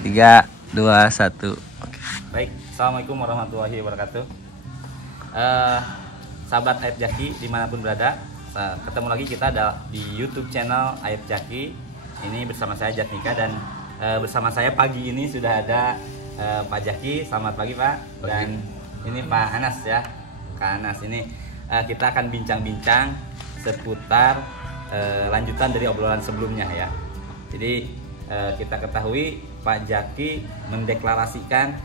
3, 2, 1. Baik, assalamualaikum warahmatullahi wabarakatuh. Sahabat Aib Jaki dimanapun berada, ketemu lagi kita di YouTube channel Aib Jaki. Ini bersama saya Jatnika dan bersama saya pagi ini sudah ada Pak Jaki. Selamat pagi Pak. Dan ini Pak Anas ya, Kak Anas. Ini kita akan bincang-bincang seputar lanjutan dari obrolan sebelumnya ya. Jadi kita ketahui Pak Jaki mendeklarasikan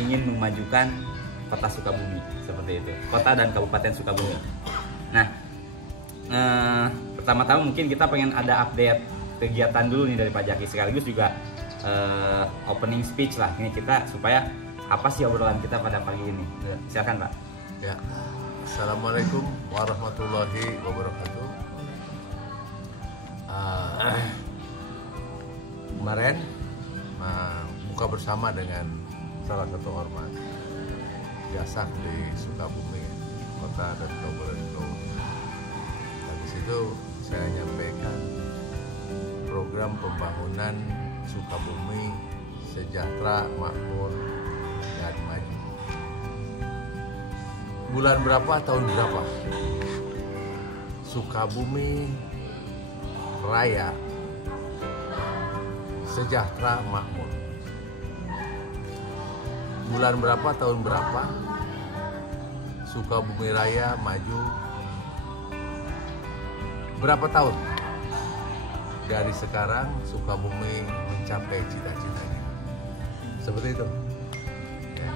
ingin memajukan Kota Sukabumi seperti itu, Kota dan Kabupaten Sukabumi. Nah, pertama-tama mungkin kita pengen ada update kegiatan dulu nih dari Pak Jaki, sekaligus juga opening speech lah ini kita, supaya apa sih obrolan kita pada pagi ini. Silakan Pak. Ya, assalamualaikum warahmatullahi wabarakatuh. Kemarin buka bersama dengan salah satu ormas Jasak di Sukabumi, Kota dan Kabupaten Sukabumi. Di situ saya nyampaikan program pembangunan Sukabumi sejahtera, makmur, dan maju. Bulan berapa, tahun berapa? Sukabumi Raya sejahtera, makmur. Bulan berapa, tahun berapa? Sukabumi Raya maju. Berapa tahun? Dari sekarang Sukabumi mencapai cita-citanya. Seperti itu. Ya.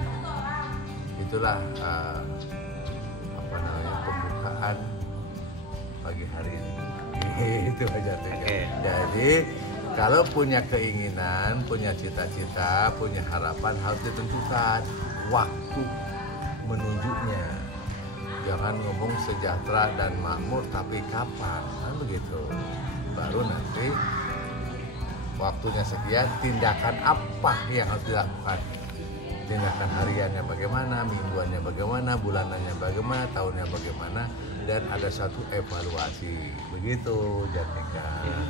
Itulah pembukaan pagi hari ini. Itu aja. Okay. Jadi kalau punya keinginan, punya cita-cita, punya harapan, harus ditentukan waktu menujunya. Jangan ngomong sejahtera dan makmur, tapi kapan? Kan begitu. Baru nanti waktunya sekian, tindakan apa yang harus dilakukan? Tindakan hariannya bagaimana, mingguannya bagaimana, bulanannya bagaimana, tahunnya bagaimana, dan ada satu evaluasi. Begitu Jatnika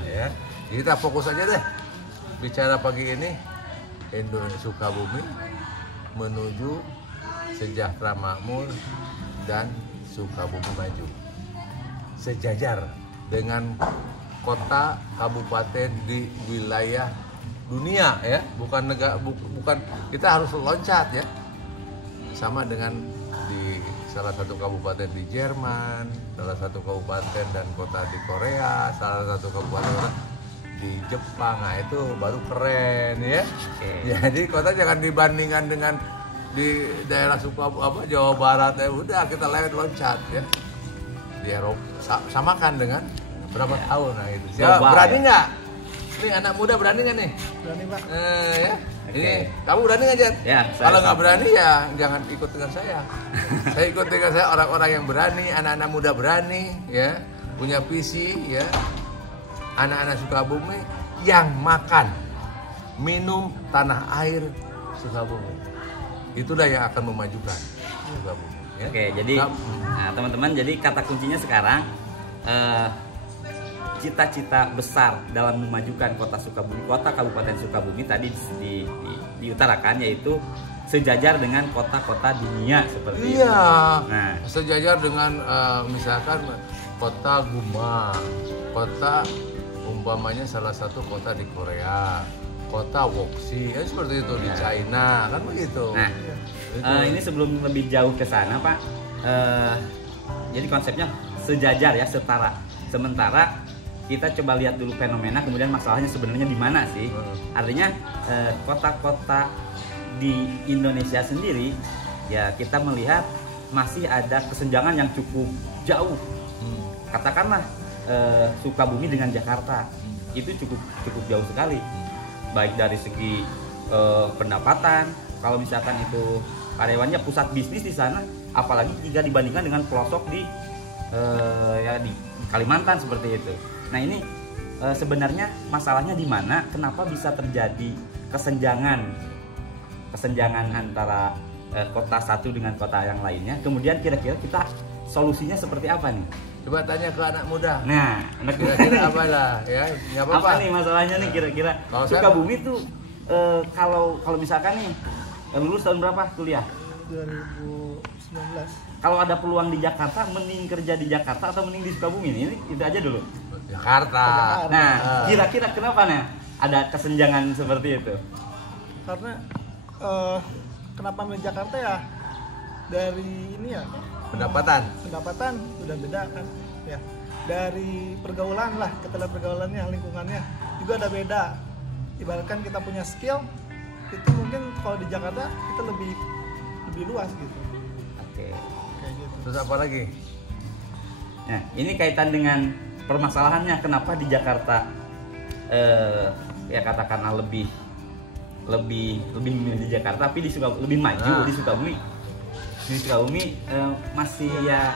ya. Jadi kita fokus aja deh bicara pagi ini, Indonesia Sukabumi menuju sejahtera, makmur, dan Sukabumi maju sejajar dengan kota kabupaten di wilayah dunia ya, bukan negara, bukan kita harus loncat ya, sama dengan di salah satu kabupaten di Jerman, salah satu kabupaten dan kota di Korea, salah satu kabupaten di Jepang. Nah itu baru keren ya. Jadi kota jangan dibandingkan dengan di daerah Sukabumi, Jawa Barat ya, udah kita lewat loncat ya. Di Eropa samakan dengan berapa tahun. Nah itu siapa berani nggak? Ini anak muda berani nggak nih? Berani Pak. Ya. Ini kamu berani nggak Jan? Ya, kalau nggak berani ya jangan ikut dengan saya. Saya ikut dengan saya orang-orang yang berani, anak-anak muda berani ya, punya visi ya. Anak-anak Sukabumi yang makan, minum tanah air Sukabumi. Itulah yang akan memajukan Sukabumi. Ya? Oke, jadi teman-teman, jadi kata kuncinya sekarang cita-cita besar dalam memajukan Kota Sukabumi, Kota Kabupaten Sukabumi tadi diutarakan, yaitu sejajar dengan kota-kota dunia seperti itu. Nah, sejajar dengan misalkan kota Guma, kota umpamanya salah satu kota di Korea, kota Woxi, ya seperti itu di China, kan begitu. Nah, ini sebelum lebih jauh ke sana Pak, jadi konsepnya sejajar ya, setara. Sementara kita coba lihat dulu fenomena, kemudian masalahnya sebenarnya di mana sih? Artinya kota-kota di Indonesia sendiri ya, kita melihat masih ada kesenjangan yang cukup jauh. Katakanlah Sukabumi dengan Jakarta itu cukup jauh sekali, baik dari segi pendapatan, kalau misalkan itu karyawannya pusat bisnis di sana, apalagi jika dibandingkan dengan pelosok di Kalimantan seperti itu. Nah ini sebenarnya masalahnya di mana? Kenapa bisa terjadi kesenjangan antara kota satu dengan kota yang lainnya? Kemudian kira-kira kita solusinya seperti apa nih? Coba tanya ke anak muda. Nah, kira-kira apa lah ya? Nggak apa-apa. Apa nih masalahnya nih kira-kira? Sukabumi tuh kalau misalkan nih lulus tahun berapa kuliah? 2019. Kalau ada peluang di Jakarta, mending kerja di Jakarta atau mending di Sukabumi? Ini itu aja dulu. Jakarta. Nah, kira-kira kenapa nih ada kesenjangan seperti itu? Karena kenapa milih Jakarta ya, dari ini ya, pendapatan udah beda kan ya, dari pergaulan lah, ketelah pergaulannya, lingkungannya juga ada beda. Ibaratkan kita punya skill itu, mungkin kalau di Jakarta kita lebih luas gitu. Oke. Kayak gitu. Terus apa lagi? Nah, ini kaitan dengan permasalahannya kenapa di Jakarta ya katakanlah lebih memilih di Jakarta, tapi di Sukabumi lebih maju. Di Sukabumi masih ya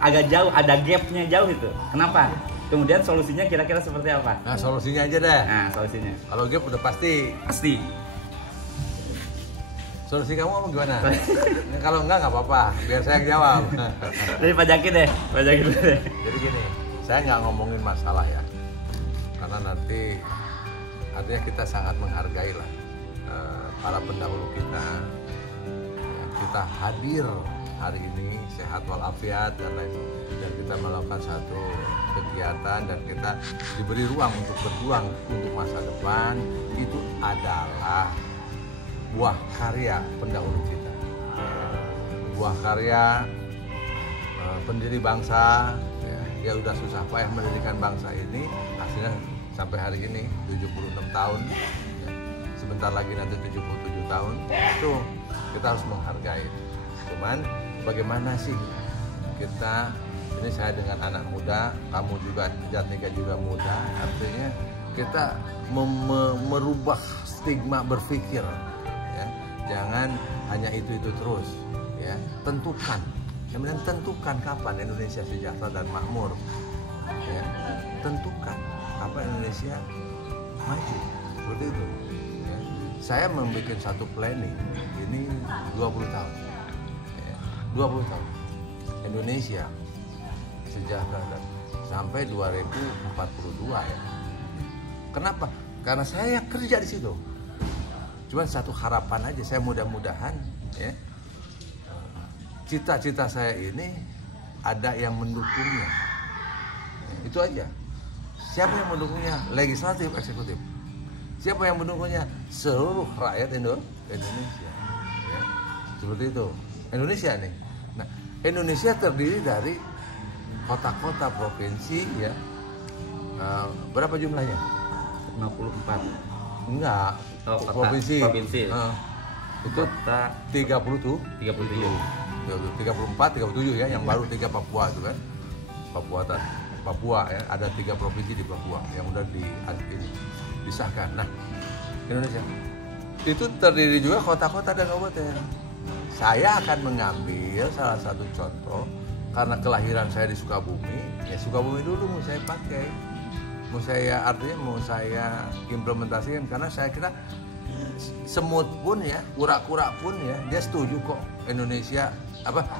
agak jauh, ada gapnya jauh itu. Kenapa? Kemudian solusinya kira-kira seperti apa? Nah, solusinya aja deh. Nah, solusinya Kalau gap udah pasti. Solusi kamu apa gimana? Kalau enggak apa-apa, biar saya yang jawab. Dari Pak Jaki deh. Jadi gini, saya nggak ngomongin masalah ya, karena nanti artinya kita sangat menghargai lah para pendahulu kita. Ya, kita hadir hari ini sehat walafiat dan lain, dan kita melakukan satu kegiatan dan kita diberi ruang untuk berjuang untuk masa depan. Itu adalah buah karya pendahulu kita, buah karya pendiri bangsa. Ya udah susah payah mendirikan bangsa ini, hasilnya sampai hari ini 76 tahun ya. Sebentar lagi nanti 77 tahun. Itu kita harus menghargai. Cuman bagaimana sih kita, ini saya dengan anak muda, kamu juga Jatnika juga muda, artinya kita merubah stigma berpikir ya. Jangan hanya itu terus ya. Kemudian tentukan kapan Indonesia sejahtera dan makmur ya. Tentukan kapan Indonesia maju, seperti itu ya. Saya membuat satu planning ini 20 tahun ya. 20 tahun Indonesia sejahtera dan sampai 2042 ya. Kenapa? Karena saya kerja di situ. Cuman satu harapan aja, saya mudah-mudahan ya, cita-cita saya ini ada yang mendukungnya. Itu aja. Siapa yang mendukungnya? Legislatif, eksekutif. Siapa yang mendukungnya? Seluruh rakyat Indonesia. Ya. Seperti itu. Indonesia nih. Nah, Indonesia terdiri dari kota-kota provinsi ya. Berapa jumlahnya? 54. Enggak. Oh, kota, provinsi. Itu kota 37. 34, 37 ya, yang baru 3 Papua itu kan. Papua ya, ada 3 provinsi di Papua yang udah disahkan. Nah, Indonesia itu terdiri juga kota-kota dan kabupaten. Saya akan mengambil salah satu contoh karena kelahiran saya di Sukabumi, ya Sukabumi dulu mau saya pakai. Mau saya implementasikan karena saya kira semut pun ya, kura-kura pun ya, dia setuju kok Indonesia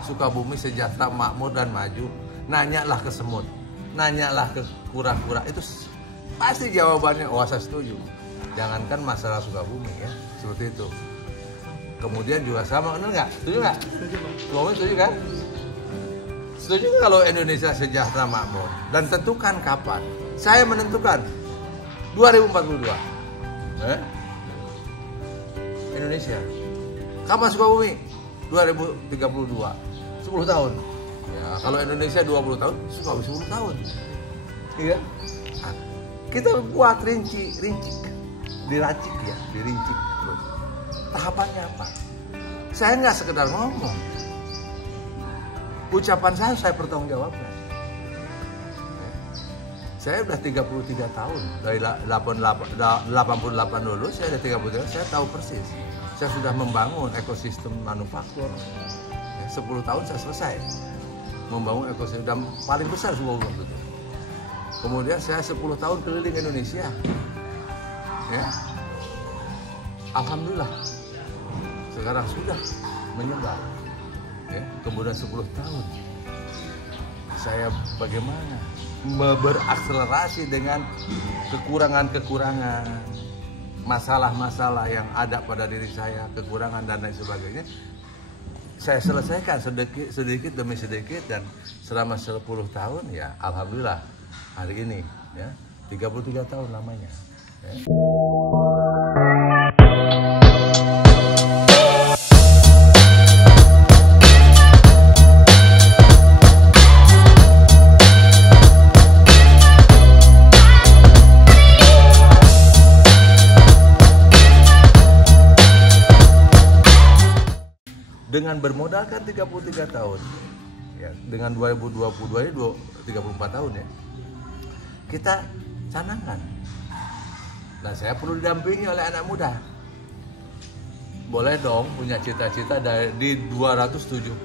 Sukabumi sejahtera, makmur dan maju. Nanyalah ke semut, nanyalah ke kura-kura, itu pasti jawabannya wah saya setuju. Jangankan masalah Sukabumi ya, seperti itu. Kemudian juga sama, benar nggak? Setuju nggak? Sukabumi setuju kan? Setuju kalau Indonesia sejahtera, makmur, dan tentukan kapan? Saya menentukan 2042. Indonesia. Kapan Sukabumi? 2032. 10 tahun. Ya, kalau Indonesia 20 tahun, Sukabumi 10 tahun. Iya. Nah, kita buat diracik ya, dirincik terus. Tahapannya apa? Saya nggak sekedar ngomong. Ucapan saya pertanggungjawabkan. Saya udah 33 tahun, dari 88 dulu, saya udah 33, saya tahu persis. Saya sudah membangun ekosistem manufaktur. 10 tahun saya selesai membangun ekosistem dan paling besar semua waktu itu. Kemudian saya 10 tahun keliling Indonesia. Ya. Alhamdulillah, sekarang sudah menyebar. Ya. Kemudian 10 tahun, saya bagaimana berakselerasi dengan kekurangan-kekurangan masalah-masalah yang ada pada diri saya, kekurangan dan lain sebagainya, saya selesaikan sedikit demi sedikit, dan selama 10 tahun ya alhamdulillah hari ini ya 33 tahun lamanya ya. Dengan bermodalkan 33 tahun ya, dengan 2022 ini 34 tahun ya, kita canangkan. Nah, saya perlu didampingi oleh anak muda. Boleh dong punya cita-cita di 275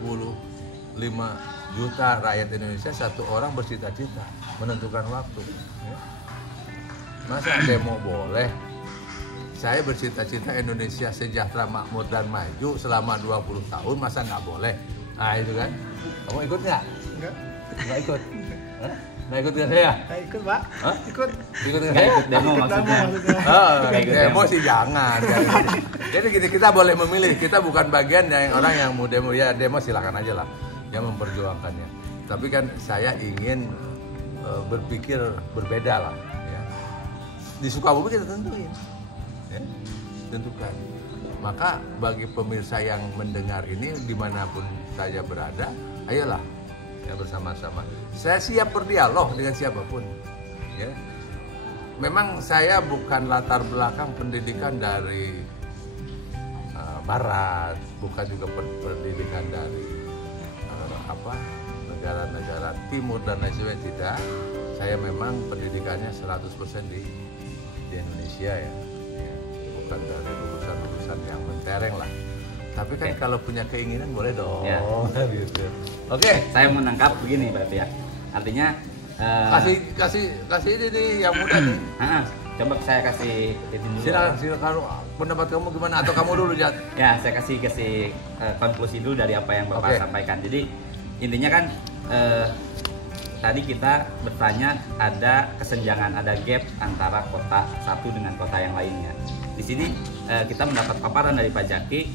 juta rakyat Indonesia, satu orang bercita-cita menentukan waktu ya. Masa demo boleh? Saya bercita-cita Indonesia sejahtera, makmur, dan maju selama 20 tahun, masa nggak boleh? Nah itu kan. Kamu ikut nggak? Enggak. Nggak ikut? Nggak ikut dengan saya? Nggak ikut, Pak. Hah? Ikut. Ikut demo maksudnya. Demo sih jangan. Jadi gini, kita boleh memilih. Kita bukan bagian yang orang yang mau demo. Ya demo silakan aja lah, yang memperjuangkannya. Tapi kan saya ingin berpikir berbeda lah. Ya. Di Sukabumi kita tentuin. Ya, tentukan. Maka bagi pemirsa yang mendengar ini dimanapun saja berada, ayolah ya bersama-sama. Saya siap berdialog dengan siapapun. Ya, memang saya bukan latar belakang pendidikan dari Barat, bukan juga pendidikan dari negara-negara Timur dan lain sebagainya, tidak. Saya memang pendidikannya 100% di Indonesia ya. Bukan dari lulusan-lulusan yang mentereng lah. Tapi kan kalau punya keinginan boleh dong. Ya. Gitu. Oke. Saya menangkap begini berarti ya. Artinya kasih ini nih yang muda nih. Coba saya kasih itu dulu. Silakan pendapat kamu gimana, atau kamu dulu, Jat? Ya, saya kasih konklusi dulu dari apa yang Bapak sampaikan. Jadi intinya kan tadi kita bertanya ada kesenjangan, ada gap antara kota satu dengan kota yang lainnya. Di sini kita mendapat paparan dari Pak Jaki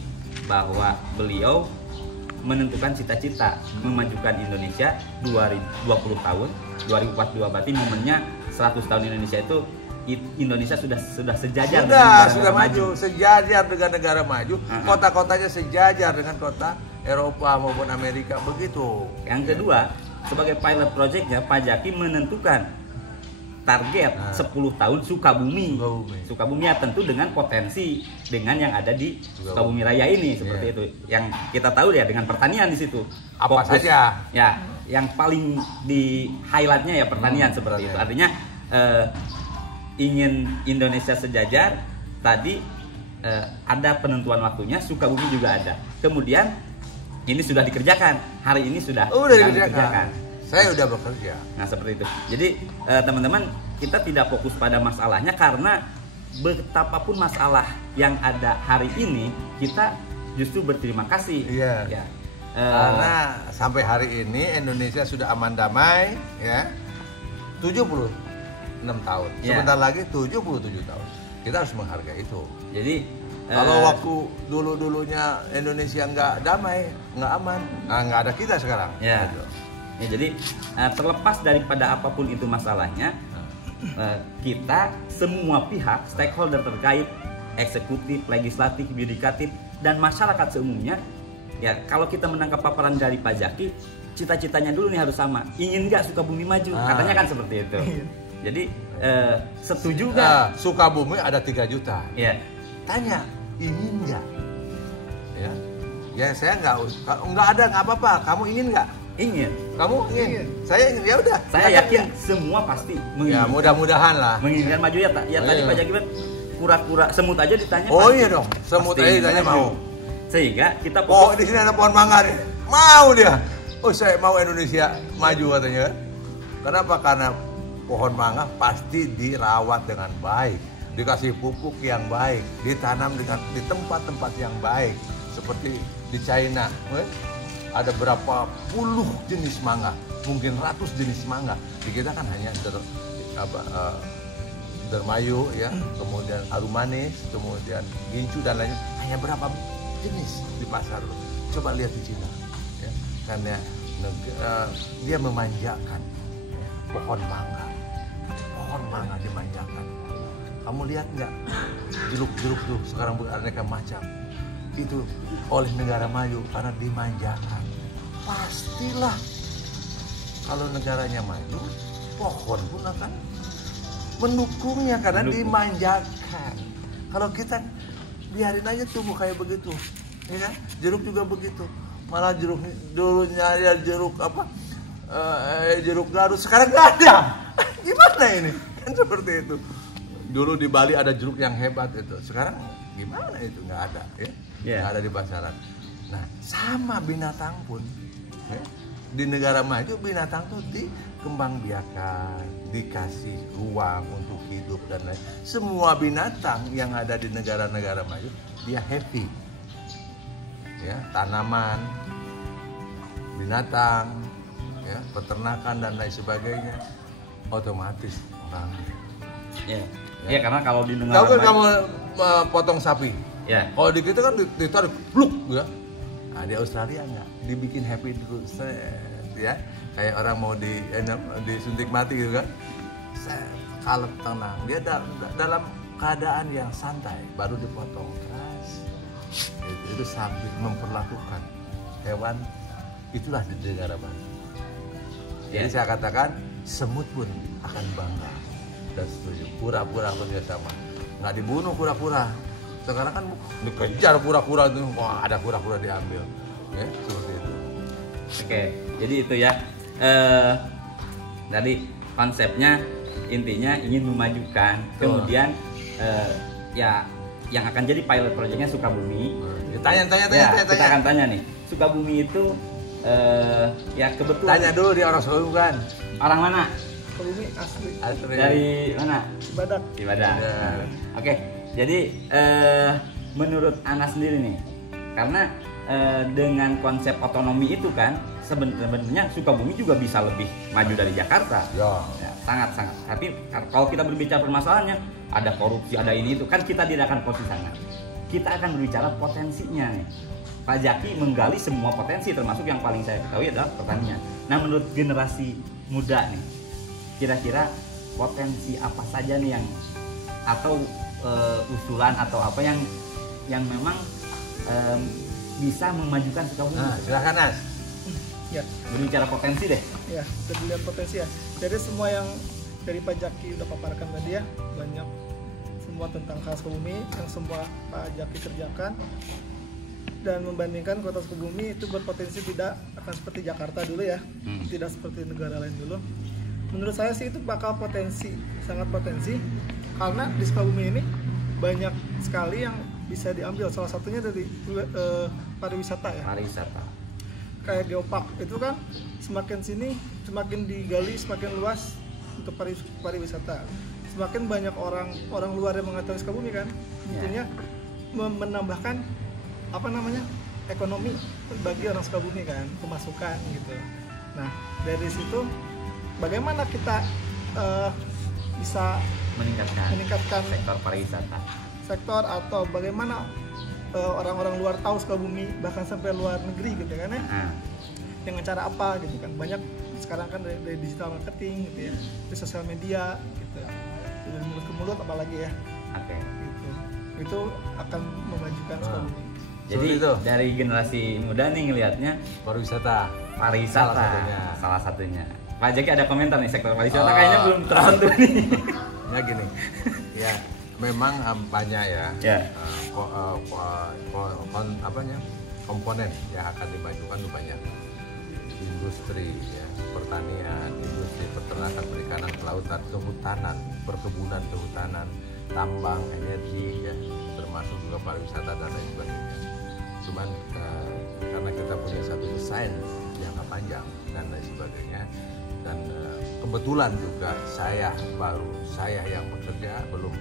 bahwa beliau menentukan cita-cita memajukan Indonesia 20 tahun, 2042 berarti momennya 100 tahun Indonesia itu Indonesia sudah sejajar dengan sudah maju, sejajar dengan negara maju, kota-kotanya sejajar dengan kota Eropa maupun Amerika, begitu. Yang kedua, sebagai pilot projectnya Pak Jaki menentukan target 10 tahun Sukabumi ya, tentu dengan potensi dengan yang ada di Sukabumi Raya ini seperti itu. Yang kita tahu ya dengan pertanian di situ. Apa fokus saja? Ya, yang paling di highlightnya ya pertanian seperti itu. Artinya ingin Indonesia sejajar tadi ada penentuan waktunya, Sukabumi juga ada. Kemudian ini sudah dikerjakan, hari ini sudah dikerjakan. Saya udah bekerja. Nah seperti itu. Jadi teman-teman, kita tidak fokus pada masalahnya karena betapapun masalah yang ada hari ini, kita justru berterima kasih. Iya. Ya. Karena sampai hari ini Indonesia sudah aman damai, ya 76 tahun. Ya. Sebentar lagi 77 tahun. Kita harus menghargai itu. Jadi kalau waktu dulunya Indonesia nggak damai, nggak aman, nggak ada kita sekarang. Ya. Ya, jadi terlepas daripada apapun itu masalahnya, kita semua pihak stakeholder terkait, eksekutif, legislatif, yudikatif, dan masyarakat seumumnya, ya kalau kita menangkap paparan dari Pak Jaki, cita-citanya dulu nih harus sama. Ingin nggak Sukabumi maju? Katanya kan seperti itu. Jadi setuju nggak? Sukabumi ada 3 juta. Ya. Tanya, ingin nggak? Ya saya nggak ada, nggak apa-apa. Kamu ingin nggak? Ingin. Kamu ingin? Saya ingin. Ya udah. Saya yakin semua pasti menginginkan. Ya mudah-mudahan lah. Menginginkan maju ya. Tadi Pak Jaki kura-kura semut aja ditanya. Oh iya dong. Semut aja ditanya mau. Sehingga kita di sini ada pohon mangga nih. Mau dia. Oh saya mau Indonesia maju katanya. Kenapa? Karena pohon mangga pasti dirawat dengan baik, dikasih pupuk yang baik, ditanam di tempat-tempat yang baik. Seperti di China. Ada berapa puluh jenis mangga, mungkin ratus jenis mangga. Di kita kan hanya Indramayu ya, kemudian Arum Manis, kemudian Gincu dan lainnya. Hanya berapa jenis di pasar lo. Coba lihat di Cina ya. Karena dia memanjakan ya, pohon mangga dimanjakan. Kamu lihat nggak jeruk tuh sekarang beraneka macam itu oleh negara maju karena dimanjakan. Pastilah kalau negaranya maju, pohon pun akan mendukungnya karena dimanjakan. Kalau kita biarin aja tumbuh kayak begitu, ya kan? Jeruk juga begitu. Malah jeruk dulunya ya jeruk apa? Jeruk Garut sekarang nggak ada. Gimana ini? Kan seperti itu. Dulu di Bali ada jeruk yang hebat itu. Sekarang gimana itu? Nggak ada, ya? Nggak ada di pasaran. Nah, sama binatang pun. Ya? Di negara maju binatang tuh dikembangbiakan, dikasih ruang untuk hidup dan lain. Semua binatang yang ada di negara-negara maju dia happy. Ya, tanaman, binatang, ya, peternakan dan lain sebagainya otomatis orang. Ya, karena kalau di negara tahu kan kamu potong sapi. Ya. Kalau di kita kan ditarik bluk ya. Nah, di Australia enggak, dibikin happy dulu, ya. Kayak orang mau disuntik mati gitu kan. Kalem tenang, dia dalam keadaan yang santai baru dipotong keras. Itu sambil memperlakukan hewan itulah di negara baru. Jadi saya katakan semut pun akan bangga dan setuju. Kura-kura bekerjasama, nggak dibunuh kura-kura. Sekarang kan dikejar kura-kura itu, wah ada kura-kura diambil, ya seperti itu. Oke, jadi itu ya. Tadi konsepnya intinya ingin memajukan, kemudian ya yang akan jadi pilot projectnya Sukabumi. Tanya. Kita akan tanya nih, Sukabumi itu ya kebetulan. Tanya dulu di orang Sukabumi kan. Orang mana? Sukabumi asli. Dari mana? Cibadak. Cibadak. Oke, jadi menurut Ana sendiri nih, karena dengan konsep otonomi itu kan sebenarnya Sukabumi juga bisa lebih maju dari Jakarta. Ya, sangat. Tapi kalau kita berbicara permasalahannya, ada korupsi, ada ini itu, kan kita tidak akan fokus sana. Kita akan berbicara potensinya nih. Pak Jaki menggali semua potensi, termasuk yang paling saya ketahui adalah pertanian. Nah, menurut generasi muda nih, kira-kira potensi apa saja nih yang atau usulan atau apa yang memang bisa memajukan Sukabumi? Nah, silakan Nas. Ya. Berbicara potensi deh. Ya, kita lihat potensi ya. Jadi semua yang dari Pak Jaki udah paparkan tadi ya, banyak semua tentang khas Sukabumi yang semua Pak Jaki kerjakan, dan membandingkan kota Sukabumi itu berpotensi tidak akan seperti Jakarta dulu ya, tidak seperti negara lain dulu. Menurut saya sih itu bakal potensi, sangat potensi, karena di Sukabumi ini banyak sekali yang bisa diambil. Salah satunya dari pariwisata ya. Pariwisata. Kayak Geopark itu kan semakin sini semakin digali semakin luas untuk pariwisata. Semakin banyak orang luar yang mengetahui Sukabumi kan, tentunya menambahkan apa namanya ekonomi bagi orang Sukabumi kan, pemasukan gitu. Nah dari situ bagaimana kita bisa meningkatkan sektor pariwisata, sektor atau bagaimana orang-orang luar tahu Sukabumi bahkan sampai luar negeri gitu kan ya. Dengan cara apa gitu kan, banyak sekarang kan dari digital marketing gitu ya, di sosial media gitu, dari mulut ke mulut apalagi ya. Oke. Gitu. Itu akan memajukan Sukabumi. Jadi itu dari generasi muda nih ngelihatnya pariwisata salah satunya. Pak Jaki ada komentar nih, sektor pariwisata kayaknya belum tersentuh nih. Ya gini, ya memang banyak ya, komponen yang akan dimajukan itu banyak. Industri ya, pertanian, industri peternakan, perikanan, kelautan, kehutanan, perkebunan kehutanan, tambang, energi ya, termasuk juga pariwisata dan lain sebagainya. Cuman karena kita punya satu desain jangka panjang dan lain sebagainya, dan kebetulan juga saya yang bekerja, belum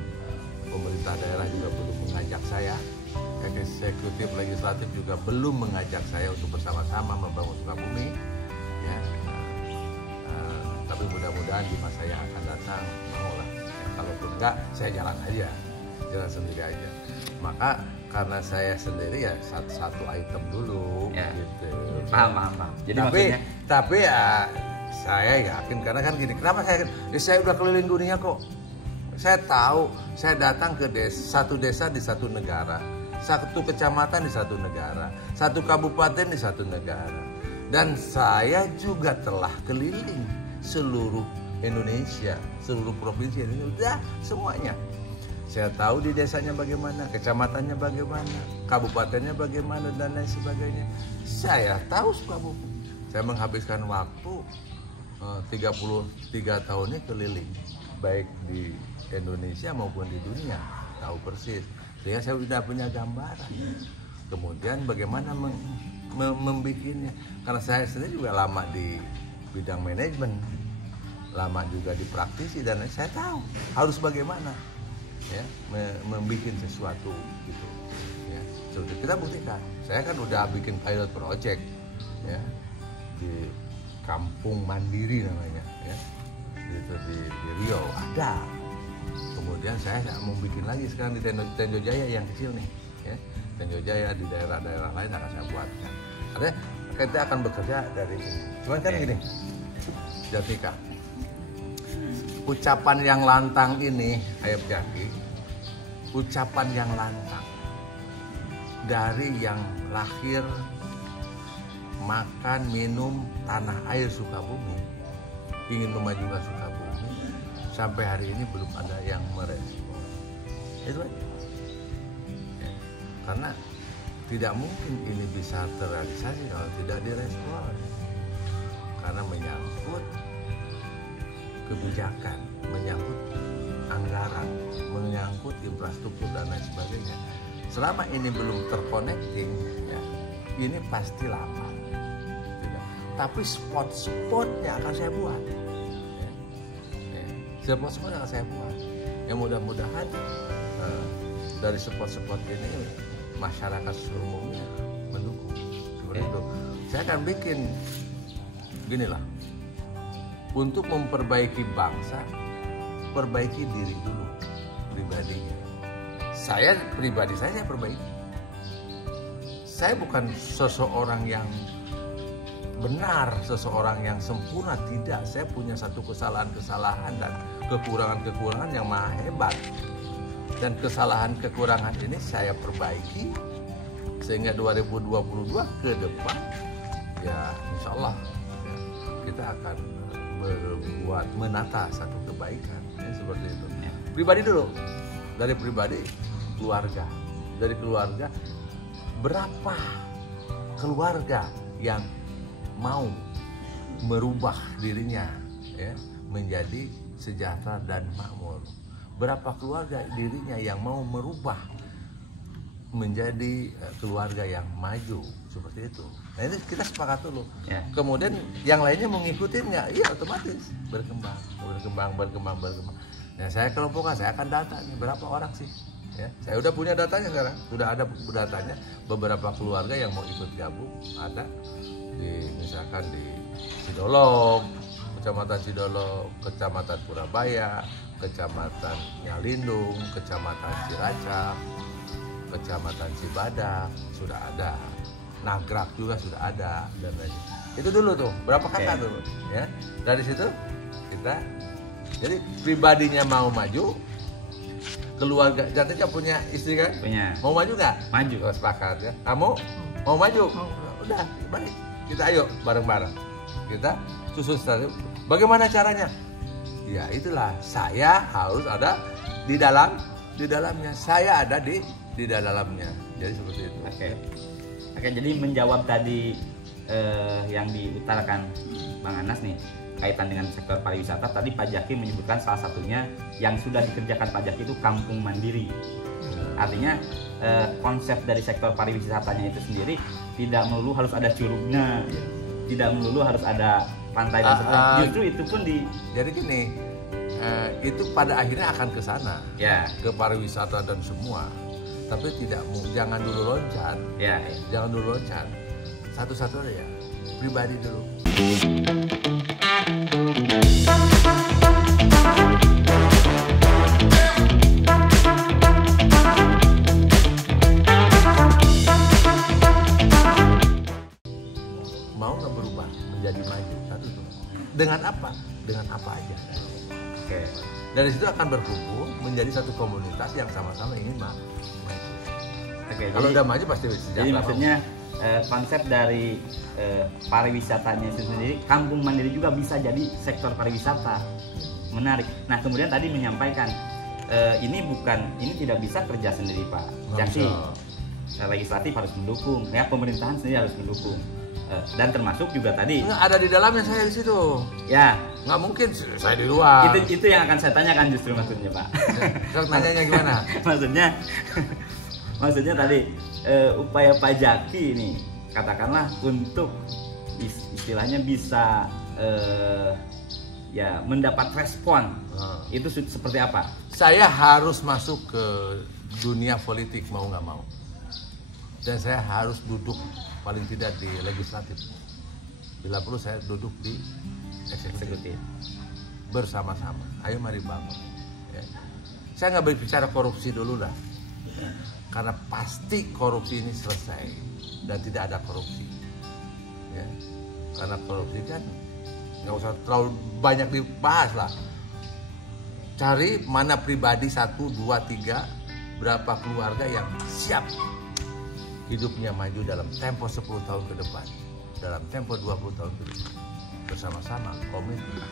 pemerintah daerah juga belum mengajak saya, eksekutif legislatif juga belum mengajak saya untuk bersama-sama membangun Sukabumi ya. Tapi mudah-mudahan di masa yang akan datang maulah ya, kalaupun enggak saya jalan sendiri aja. Maka karena saya sendiri ya satu item dulu gitu. Paham. Jadi tapi ya saya yakin karena kan gini, kenapa saya udah keliling dunia kok. Saya tahu, saya datang ke satu desa di satu negara, satu kecamatan di satu negara, satu kabupaten di satu negara. Dan saya juga telah keliling seluruh Indonesia, seluruh provinsi ini udah semuanya. Saya tahu di desanya bagaimana, kecamatannya bagaimana, kabupatennya bagaimana dan lain sebagainya. Saya tahu Sukabumi. Saya menghabiskan waktu 33 tahun ini keliling, baik di Indonesia maupun di dunia, tahu persis. Sehingga saya sudah punya gambaran. Kemudian bagaimana membikinnya? Karena saya sendiri juga lama di bidang manajemen, lama juga di praktisi dan saya tahu harus bagaimana ya membikin sesuatu gitu. Ya, seperti kita buktikan. Saya kan udah bikin pilot project ya di Kampung Mandiri namanya ya. Gitu di Riau ada. Kemudian saya mau bikin lagi sekarang di Tenjo Jaya yang kecil nih ya. Tenjo Jaya di daerah-daerah lain akan saya buatkan. Artinya kita akan bekerja dari sini. Cuman kan gini, Jatika, ucapan yang lantang ini, Ayub Jaki, ucapan yang lantang dari yang lahir, makan, minum tanah air Sukabumi, ingin memajukan Sukabumi, sampai hari ini belum ada yang merespon. Itu aja. Ya, karena tidak mungkin ini bisa terrealisasi kalau tidak direspon. Karena menyangkut kebijakan, menyangkut anggaran, menyangkut infrastruktur dan lain sebagainya. Selama ini belum terconnecting, ya, ini pasti lama. Tidak. Tapi spot-spotnya akan saya buat. Spot-spotnya akan saya buat. Yang mudah-mudahan dari spot-spot ini masyarakat umumnya mendukung. Seperti itu. Saya akan bikin gini lah. Untuk memperbaiki bangsa, perbaiki diri dulu pribadinya. Saya pribadi saya perbaiki. Saya bukan seseorang yang benar, seseorang yang sempurna, tidak. Saya punya satu kesalahan-kesalahan dan kekurangan-kekurangan yang maha hebat. Dan kesalahan-kekurangan ini saya perbaiki sehingga 2022 ke depan ya insya Allah ya, kita akan berbuat menata satu kebaikan ya, seperti itu. Pribadi dulu, dari pribadi keluarga, dari keluarga berapa keluarga yang mau merubah dirinya ya, menjadi sejahtera dan makmur. Berapa keluarga dirinya yang mau merubah menjadi keluarga yang maju seperti itu. Nah ini kita sepakat dulu. Ya. Kemudian yang lainnya mengikuti nggak? Iya otomatis berkembang. Nah saya kelompokkan, saya akan data nih berapa orang sih. Ya, saya udah punya datanya sekarang, udah ada datanya. Beberapa keluarga yang mau ikut gabung ada di misalkan di Sidolog, Kecamatan Sidolog, Kecamatan Purabaya, Kecamatan Nyalindung, Kecamatan Cilacap, Kecamatan Cibadak sudah ada, Nagrak juga sudah ada dan lain. Itu dulu tuh berapa kata dulu, ya. Dari situ kita, jadi pribadinya mau maju, keluarga Jatika punya istri kan? Punya. Mau maju nggak? Maju. Oh, sepakat ya. Kamu mau maju? Udah, baik. Kita ayo bareng-bareng. Kita susun strategi. Bagaimana caranya? Ya itulah, saya harus ada di dalamnya. Saya ada di dalamnya. Jadi seperti itu. Oke, jadi menjawab tadi yang diutarakan Bang Anas nih kaitan dengan sektor pariwisata, tadi Pak Jaki menyebutkan salah satunya yang sudah dikerjakan Pak Jaki itu kampung mandiri. Artinya konsep dari sektor pariwisatanya itu sendiri tidak melulu harus ada curugnya, tidak melulu harus ada pantai dan sebagainya. Justru itu pun jadi gini, itu pada akhirnya akan ke sana, ya, ke pariwisata dan semua. Tapi jangan dulu loncat, jangan dulu loncat. Satu-satu aja, pribadi dulu. Dari situ akan berkumpul menjadi satu komunitas yang sama-sama ingin maju. Oke, Kalau udah maju pasti jadi sejahtera. maksudnya konsep dari pariwisatanya itu sendiri, kampung mandiri juga bisa jadi sektor pariwisata. Menarik. Nah, kemudian tadi menyampaikan ini tidak bisa kerja sendiri Pak Jaki. Legislatif harus mendukung, ya pemerintahan sendiri harus mendukung. Dan termasuk juga tadi ada di dalamnya saya di situ. Ya, Nggak mungkin saya di luar. itu yang akan saya tanyakan justru maksudnya Pak. Terus nanyanya gimana? maksudnya tadi upaya Pak Jaki ini katakanlah untuk istilahnya bisa ya mendapat respon itu seperti apa? Saya harus masuk ke dunia politik mau nggak mau, dan saya harus duduk paling tidak di legislatif. Bila perlu saya duduk di eksekutif bersama-sama. Ayo mari bangun. Ya. Saya nggak berbicara korupsi dulu lah, ya. Karena pasti korupsi ini selesai dan tidak ada korupsi. Ya. Karena korupsi kan nggak usah terlalu banyak dibahas lah. Cari mana pribadi 1, 2, 3, berapa keluarga yang siap hidupnya maju dalam tempo 10 tahun ke depan, dalam tempo 20 tahun ke depan, bersama-sama komitmen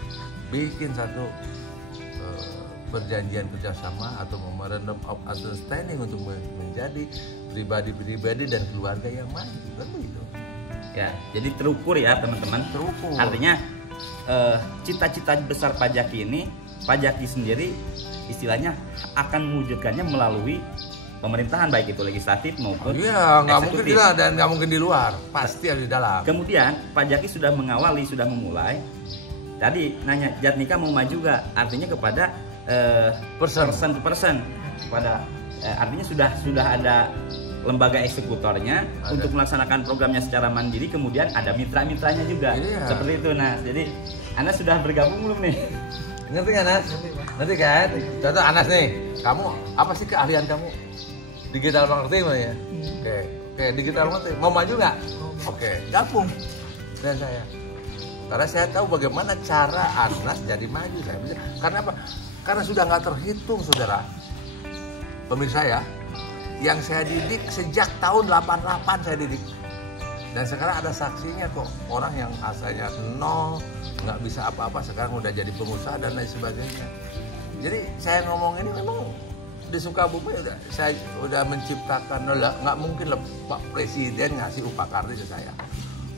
bikin satu perjanjian kerjasama atau memorandum of understanding untuk menjadi pribadi-pribadi dan keluarga yang maju, kan begitu. Ya, jadi terukur ya teman-teman. Terukur. Artinya cita-cita besar Pak Jaki ini, Pak Jaki sendiri istilahnya akan mewujudkannya melalui pemerintahan, baik itu legislatif maupun Iya, nggak mungkin eksekutif. dan nggak mungkin di luar, pasti harus di dalam. Kemudian Pak Jaki sudah memulai. Tadi nanya Jatnika mau maju gak? Artinya kepada person to person, kepada artinya sudah ada lembaga eksekutornya untuk melaksanakan programnya secara mandiri. Kemudian ada mitra-mitranya juga, seperti itu. Nah, jadi Anda sudah bergabung belum nih? Ngerti nggak Anas? Ngerti kan? Contoh Anas nih, kamu apa sih keahlian kamu? Digital marketing ya? Oke, digital marketing. Mau maju nggak? Oke, gabung dengan saya. Karena saya tahu bagaimana cara Anas jadi maju. Karena apa? Karena sudah nggak terhitung, saudara. Pemirsa ya, yang saya didik sejak tahun 88 saya didik. Dan sekarang ada saksinya kok, orang yang asalnya nol, nggak bisa apa-apa, sekarang udah jadi pengusaha dan lain sebagainya. Jadi saya ngomong ini memang di Sukabumi saya udah menciptakan, nggak mungkin lah Pak Presiden ngasih upah kardi ke saya,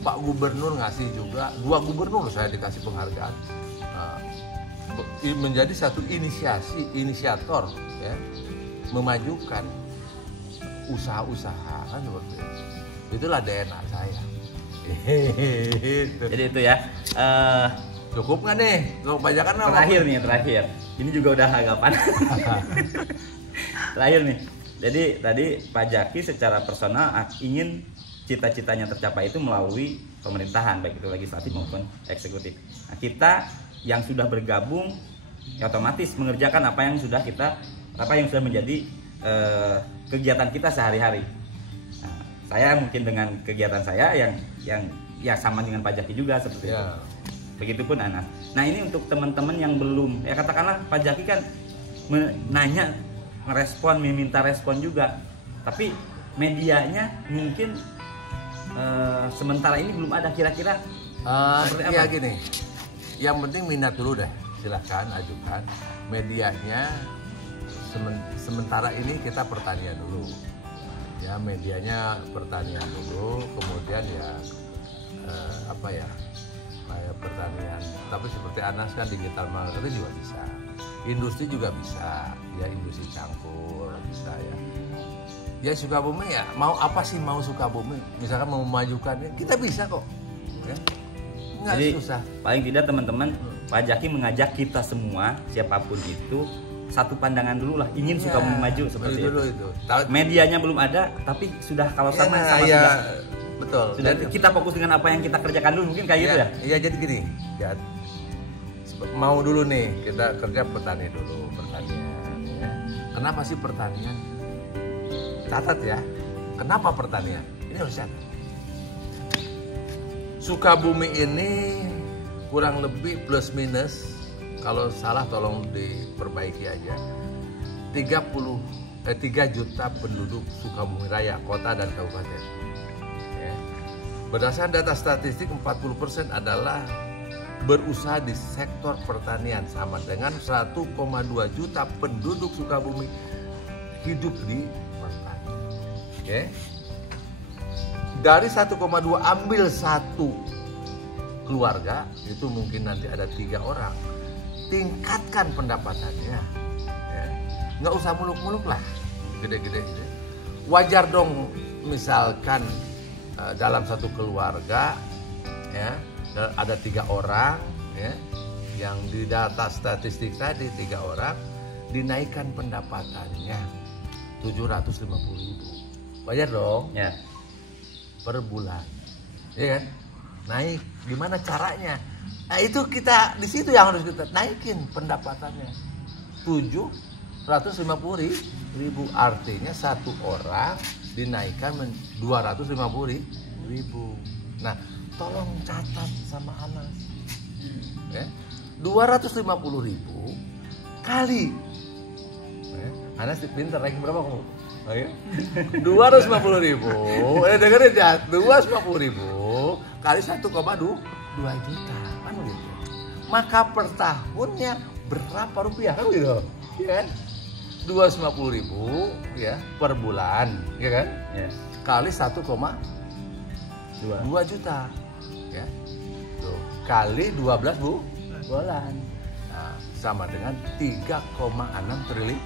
Pak Gubernur ngasih juga, 2 gubernur saya dikasih penghargaan, menjadi satu inisiator ya, memajukan usaha-usaha kan seperti itu. Itulah DNA saya. Jadi itu ya. Cukup nggak nih? Kebanyakan Terakhir. Ini juga udah agak panas. Terakhir nih. Jadi tadi Pak Jaki secara personal ingin cita-citanya tercapai itu melalui pemerintahan, baik itu legislatif maupun eksekutif. Nah, kita yang sudah bergabung ya otomatis mengerjakan apa yang sudah menjadi kegiatan kita sehari-hari. Nah, saya mungkin dengan kegiatan saya yang sama dengan Pak Jaki juga seperti itu. Begitupun Anas. Nah, ini untuk teman-teman yang belum, ya katakanlah Pak Jaki kan nanya, ngerespon, meminta respon juga. Tapi medianya mungkin sementara ini belum ada, kira-kira seperti apa? Ya gini, yang penting minat dulu deh, silahkan ajukan. Medianya sementara ini kita pertanian dulu, ya medianya pertanian dulu, kemudian ya kayak pertanian. Tapi seperti Anas kan digital marketing juga bisa, industri juga bisa, ya industri cangkul bisa ya. Ya Sukabumi ya, mau apa sih mau Sukabumi? Misalkan mau memajukannya, kita bisa kok. Ya. Nggak Jadi, susah. paling tidak teman-teman, Pak Jaki mengajak kita semua, siapapun itu, satu pandangan dulu lah, ingin Sukabumi maju seperti itu. Medianya belum ada, tapi sudah kalau sama sudah. Betul. Sudah kita fokus dengan apa yang kita kerjakan dulu, mungkin kayak gitu ya? Iya, jadi gini. Ya, mau dulu nih kita kerja pertanian dulu, pertanian. Ya. Kenapa sih pertanian? Catat ya. Kenapa pertanian? Ini harus catat. Sukabumi ini kurang lebih plus minus kalau salah tolong diperbaiki aja. 3 juta penduduk Sukabumi Raya, kota dan kabupaten. Ya. Berdasarkan data statistik, 40% adalah berusaha di sektor pertanian, sama dengan 1,2 juta penduduk Sukabumi hidup di pertanian. Oke. Dari 1,2 ambil 1 keluarga, itu mungkin nanti ada 3 orang. Tingkatkan pendapatannya. Ya. Nggak usah muluk-muluk lah, gede-gede. Wajar dong misalkan dalam satu keluarga ya ada 3 orang ya, yang di data statistik tadi 3 orang dinaikkan pendapatannya 750.000. Wajar dong Ya. per bulan, ya kan? Naik. Gimana caranya? Nah itu kita di situ yang harus kita naikin pendapatannya 750.000, artinya 1 orang dinaikkan 250.000. Nah, tolong catat sama Anas. Ya. 250.000 kali. Ya. Anas pintar, ranking berapa kamu? Oh ya? 250.000. Dengerin ya, 250.000 kali 1,2 juta. Kan gitu. Maka per tahunnya berapa rupiah kan gitu? Ya kan? 250.000 ya per bulan, ya kan? Yes. Kali 1,2 juta. Ya. Tuh, kali 12 bulan. Nah, sama dengan 3,6 triliun.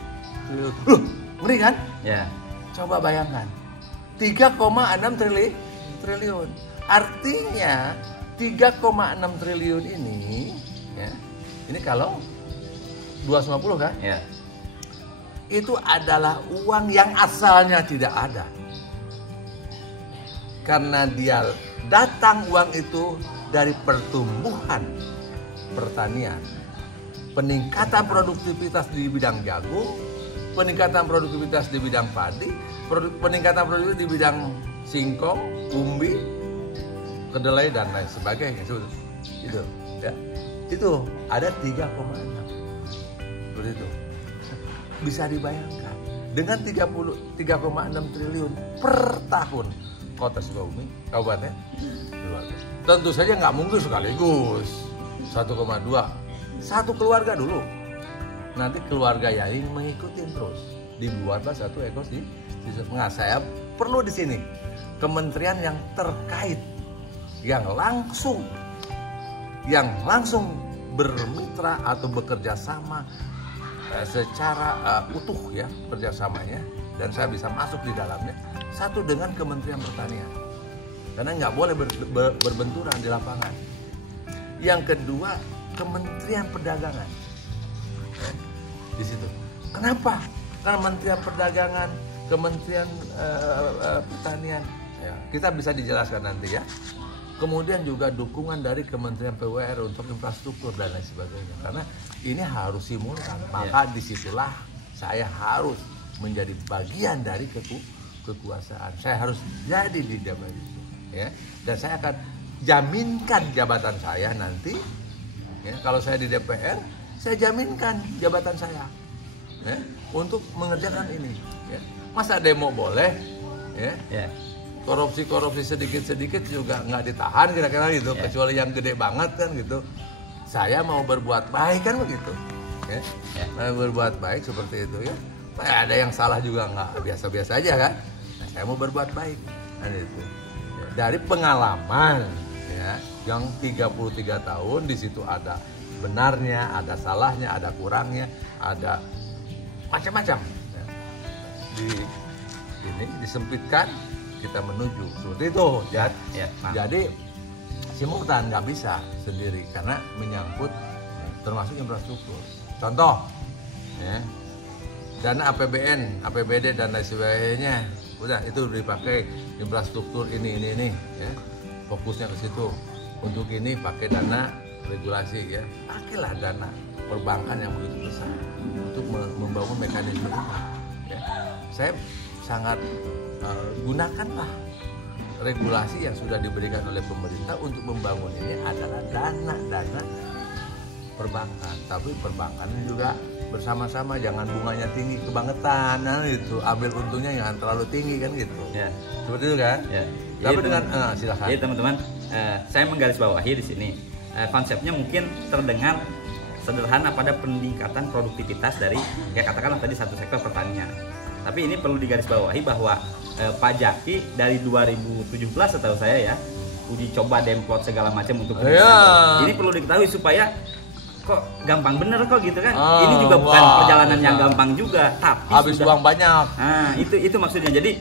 Loh, ngeri kan? Ya. Coba bayangkan. 3,6 triliun. Artinya 3,6 triliun ini ya. Ini kalau 250 kan? Ya. Itu adalah uang yang asalnya tidak ada. Karena dia datang uang itu dari pertumbuhan pertanian, peningkatan produktivitas di bidang jagung, peningkatan produktivitas di bidang padi, peningkatan produktivitas di bidang singkong, umbi, kedelai dan lain sebagainya. Itu, ya. Itu ada 3,6. Seperti itu. Bisa dibayangkan dengan 3,6 triliun per tahun kota Sukabumi, kabupaten. Tentu saja nggak mungkin sekaligus 1,2. Satu keluarga dulu. Nanti keluarga yang mengikuti terus. Dibuatlah satu ekosistem. Nah, saya perlu di sini kementerian yang terkait, yang langsung bermitra atau bekerja sama secara utuh ya kerjasamanya, dan saya bisa masuk di dalamnya. Satu dengan Kementerian Pertanian, karena nggak boleh berbenturan di lapangan. Yang kedua Kementerian Perdagangan ya, di situ. Kenapa? Karena Kementerian Perdagangan, Kementerian Pertanian ya, kita bisa dijelaskan nanti ya. Kemudian juga dukungan dari Kementerian PUR untuk infrastruktur dan lain sebagainya. Karena ini harus simultan. Maka disitulah saya harus menjadi bagian dari kekuasaan. Saya harus jadi di jabatan itu. Ya. Dan saya akan jaminkan jabatan saya nanti. Ya, kalau saya di DPR, saya jaminkan jabatan saya. Ya, untuk mengerjakan ini. Ya. Masa demo boleh? Ya. Ya. Korupsi sedikit-sedikit juga nggak ditahan kira-kira gitu, yeah. Kecuali yang gede banget kan gitu. Saya mau berbuat baik kan begitu, ya. Yeah. Berbuat baik seperti itu ya. Nah, ada yang salah juga nggak biasa-biasa aja kan. Nah, saya mau berbuat baik, nah, itu. Ya, dari pengalaman ya, yang 33 tahun di situ ada benarnya, ada salahnya, ada kurangnya, ada macam-macam. Ya. Ini disempitkan. Kita menuju seperti itu ya. Jadi simultan nggak bisa sendiri karena menyangkut termasuk infrastruktur. Contoh ya, dana APBN, APBD dan lain sebagainya udah itu dipakai infrastruktur ini ya. Fokusnya ke situ. Untuk ini pakai dana regulasi ya. Pakailah dana perbankan yang begitu besar untuk membangun mekanisme ini ya. Saya sangat gunakanlah regulasi yang sudah diberikan oleh pemerintah untuk membangun ini adalah dana perbankan, tapi perbankan juga bersama-sama, jangan bunganya tinggi kebangetan, nah itu ambil untungnya jangan terlalu tinggi kan gitu. Ya. Seperti itu kan? Ya. Tapi Jadi, dengan silakan. Jadi teman-teman, saya menggarisbawahi di sini konsepnya mungkin terdengar sederhana pada peningkatan produktivitas dari kayak katakanlah tadi satu sektor pertanian. Tapi ini perlu digarisbawahi bahwa Pak Jaki dari 2017 setahu saya ya uji coba demplot segala macam untuk ini perlu diketahui supaya kok gampang bener kok gitu kan. Ini juga bukan perjalanan yang gampang juga, tapi habis uang banyak. Nah, itu maksudnya. Jadi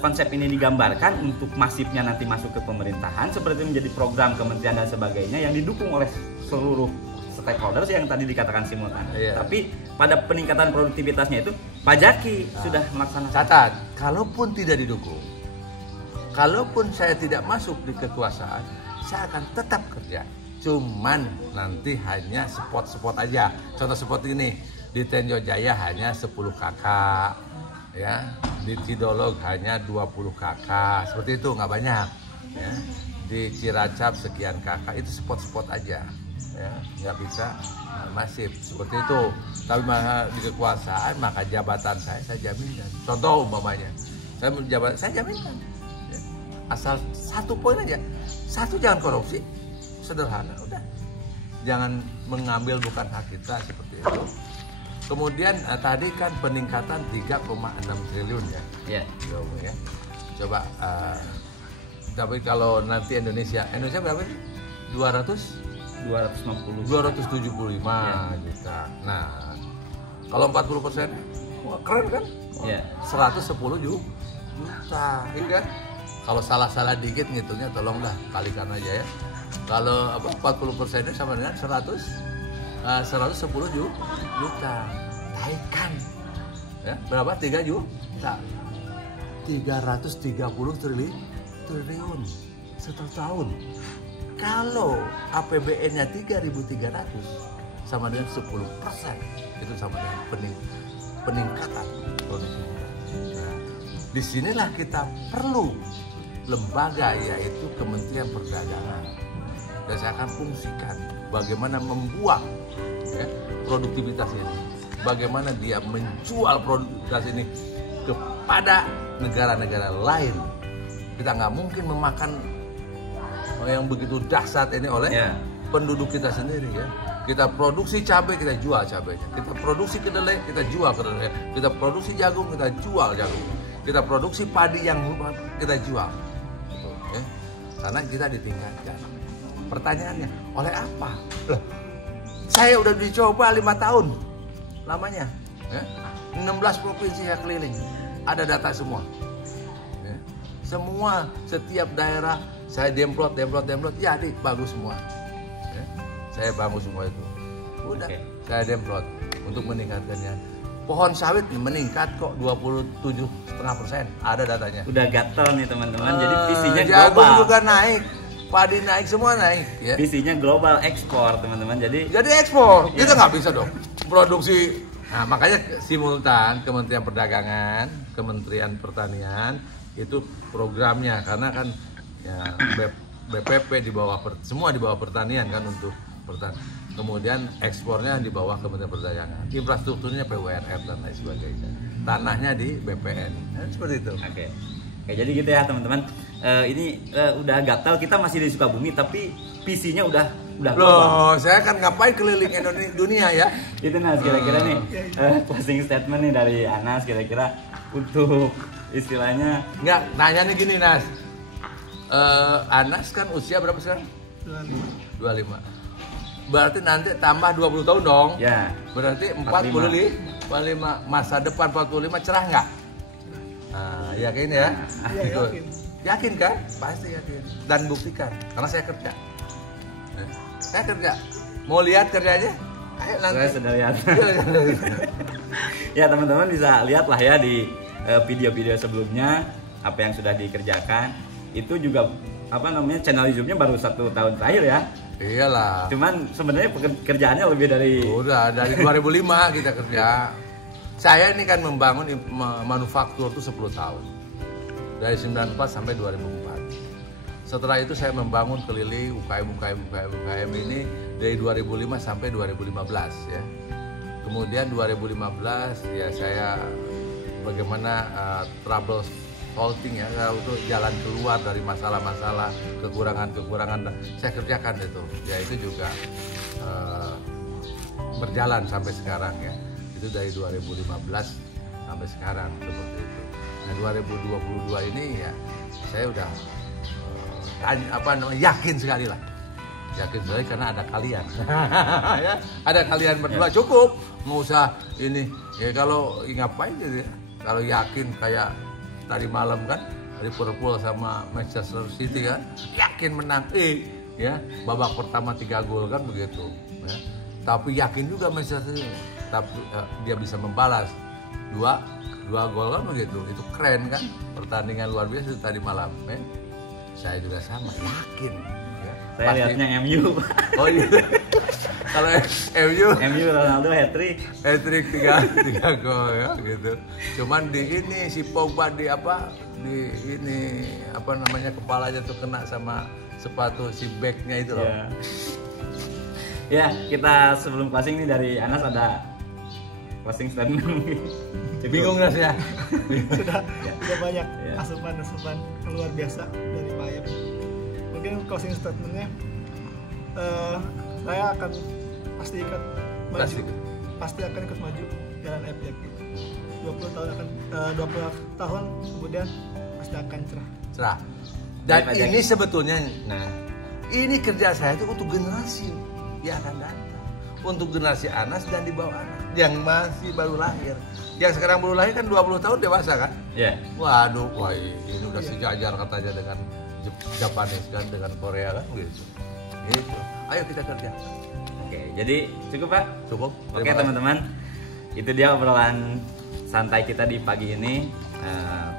konsep ini digambarkan untuk masifnya nanti masuk ke pemerintahan seperti menjadi program kementerian dan sebagainya yang didukung oleh seluruh stakeholders yang tadi dikatakan simultan. Tapi pada peningkatan produktivitasnya itu Pak Jaki sudah melaksanakan. Catat, kalaupun tidak didukung, kalaupun saya tidak masuk di kekuasaan, saya akan tetap kerja. Cuman nanti hanya spot-spot aja. Contoh spot ini di Tenjo Jaya hanya 10 kakak, ya. Di Cidolog hanya 20 kakak. Seperti itu, nggak banyak. Ya. Di Ciracap sekian kakak, itu spot-spot aja. Ya, nggak bisa masif seperti itu. Tapi di kekuasaan maka jabatan saya jaminkan. Contoh umpamanya, saya jaminkan. Ya. Asal satu poin aja, satu jangan korupsi. Sederhana, udah. Jangan mengambil bukan hak kita seperti itu. Kemudian tadi kan peningkatan 3,6 triliun ya. Iya. Ya. Coba tapi kalau nanti Indonesia berapa sih? 275 juta. Nah, kalau 40%, wah keren kan? Iya. 110 juta, ya kan? Kalau salah-salah dikit ngitungnya tolonglah kalikan aja ya. Kalau 40%-nya sama dengan 110 juta. Naikkan. Ya, berapa? 3 juta. 330 triliun satu tahun. Kalau APBN-nya 3.300 sama dengan 10%, itu sama dengan peningkatan produktivitas. Nah, disinilah kita perlu lembaga yaitu Kementerian Perdagangan. Dan saya akan fungsikan bagaimana membuat produktivitas ini, bagaimana dia menjual produktivitas ini kepada negara-negara lain. Kita nggak mungkin memakan yang begitu dahsyat ini oleh penduduk kita sendiri ya. Kita produksi cabai, kita jual cabainya. Kita produksi kedelai, kita jual kedelai. Kita produksi jagung, kita jual jagung. Kita produksi padi yang kita jual. Gitu, ya. Karena kita ditingkatkan. Pertanyaannya, oleh apa? Loh, saya udah dicoba 5 tahun lamanya. Ya. 16 provinsi saya keliling. Ada data semua. Ya. Semua, setiap daerah saya demplot, jadi bagus semua. Ya. Saya bangun semua itu. Udah, saya demplot untuk meningkatkannya. Pohon sawit meningkat kok 27,5%. Ada datanya. Udah gatel nih teman-teman. Jadi visinya jagung global. juga naik, padi naik, semua naik. Ya. Visinya global ekspor teman-teman. Jadi ekspor. Kita nggak bisa dong produksi. Nah makanya simultan Kementerian Perdagangan, Kementerian Pertanian itu programnya karena kan ya, BPP di bawah semua di bawah pertanian kan untuk pertanian. Kemudian ekspornya di bawah Kementerian Perdagangan, infrastrukturnya PURR dan lain sebagainya. Tanahnya di BPN. Nah, seperti itu. Oke, jadi gitu ya teman-teman. Ini udah gatal, kita masih di Sukabumi tapi visinya udah Loh, saya kan ngapain keliling dunia ya? Itu Nas, kira-kira nih closing statement nih dari Anas kira-kira untuk istilahnya. Enggak, nanya nih gini Nas. Anas kan usia berapa sekarang? 25. Berarti nanti tambah 20 tahun dong. Ya. Berarti 45 masa depan 45 cerah nggak? Nah, yakin ya? Ya, Yakin kan? Pasti yakin. Dan buktikan karena saya kerja. Saya kerja. Mau lihat kerjanya? Ayo nanti. Saya sudah lihat. Ya teman-teman bisa lihat lah ya di video-video sebelumnya apa yang sudah dikerjakan. Itu juga channel YouTube-nya baru 1 tahun terakhir ya. Iyalah. Cuman sebenarnya pekerjaannya lebih dari. Udah dari 2005 kita kerja. Saya ini kan membangun manufaktur itu 10 tahun. Dari 94 sampai 2004. Setelah itu saya membangun keliling UKM ini dari 2005 sampai 2015 ya. Kemudian 2015 ya saya bagaimana trouble solving ya, untuk jalan keluar dari masalah-masalah, kekurangan-kekurangan saya kerjakan itu. Ya itu juga berjalan sampai sekarang ya. Itu dari 2015 sampai sekarang seperti itu. Nah 2022 ini ya saya udah yakin sekali lah. Yakin sekali karena ada kalian. Ya, ada kalian berdua cukup. Nggak usah ini. Ya kalau ngapain gitu ya. Kalau yakin kayak tadi malam kan Liverpool sama Manchester City kan yakin menang. Ya, babak pertama 3 gol kan begitu. Ya. Tapi yakin juga Manchester City. Tapi dia bisa membalas 2 gol kan begitu. Itu keren kan. Pertandingan luar biasa itu tadi malam. Saya juga sama yakin. Saya lihatnya MU. Oh iya. Kalau MU Ronaldo hat-trick 3 gol ya gitu. Cuman di ini si Pogba di kepalanya tuh kena sama sepatu si backnya itu loh. Ya, kita sebelum closing nih dari Anas ada closing statement. Bingung nggak sih ya? Sudah banyak asupan luar biasa dari Pak Ayep. Mungkin closing statementnya saya akan pasti akan ikut maju jalan Ayep Jaki. 20 tahun kemudian pasti akan cerah. Dan ini sebetulnya ini kerja saya itu untuk generasi yang akan datang, untuk generasi Anas dan di bawah Anas yang masih baru lahir. Yang sekarang baru lahir kan 20 tahun dewasa kan? Iya. Waduh, ini udah sejajar katanya dengan Japanese kan, dengan Korea kan gitu. Gitu. Ayo kita kerja. Oke, jadi cukup Pak? Cukup. Oke teman-teman, itu dia obrolan santai kita di pagi ini.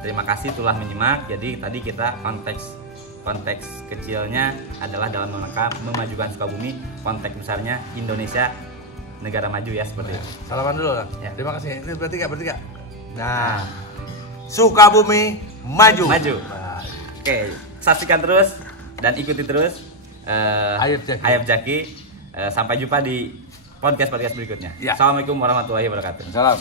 Terima kasih telah menyimak. Jadi tadi kita konteks kecilnya adalah dalam rangka memajukan Sukabumi, konteks besarnya Indonesia negara maju ya seperti itu. Salaman dulu lah. Ya. Terima kasih. Ini bertiga. Nah, Sukabumi maju. Oke, saksikan terus dan ikuti terus Ayep Jaki. Sampai jumpa di podcast berikutnya. Ya. Assalamualaikum warahmatullahi wabarakatuh. Salam.